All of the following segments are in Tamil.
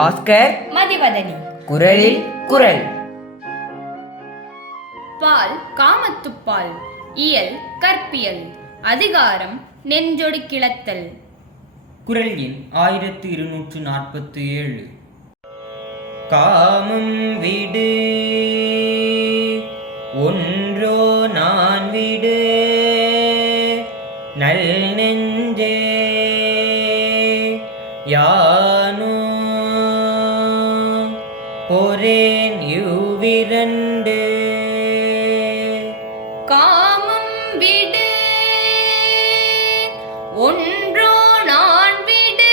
பாஸ்கர் மதிவதனி. குரலில் குரல். பால் காமத்துப்பால். இயல் கற்பியல். அதிகாரம் நெஞ்சொடு கிளத்தல். குரல் எண் 1247. காமம் விடு ஒன்றோ நான் விடு நல் நெஞ்சே யானோ பொறேன் இவ்விரண்டு. காமம் விடு ஒன்றோ நான் விடு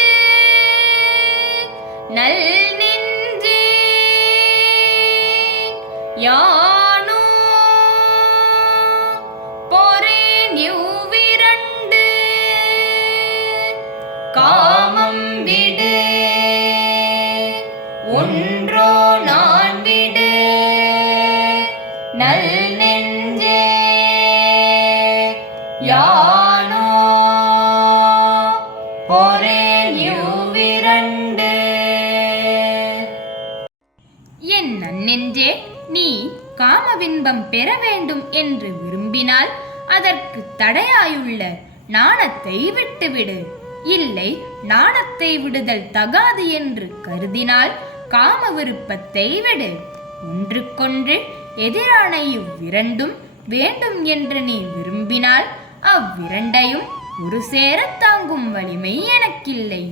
நல் நெஞ்சே யானோ பொறேன் இவ்விரண்டு. காமம் விடு ஒன்றோ நான் விடு நல் நெஞ்சே யானோ பொறேன் இவ்விரண்டு. என் நன்னெஞ்சே, நீ காமவின்பம் பெற வேண்டும் என்று விரும்பினால் அதற்கு தடையாயுள்ள நாணத்தை விட்டுவிடு. இல்லை, நாணத்தை விடுதல் தகாது என்று கருதினால் காம விருப்பத்தை விடு. ஒன்றுக்கொன்று எதிரான இவ்விரண்டும் வேண்டும் என்று நீ விரும்பினால் அவ்விரண்டையும் ஒரு சேரத் தாங்கும் வலிமை எனக்கில்லை.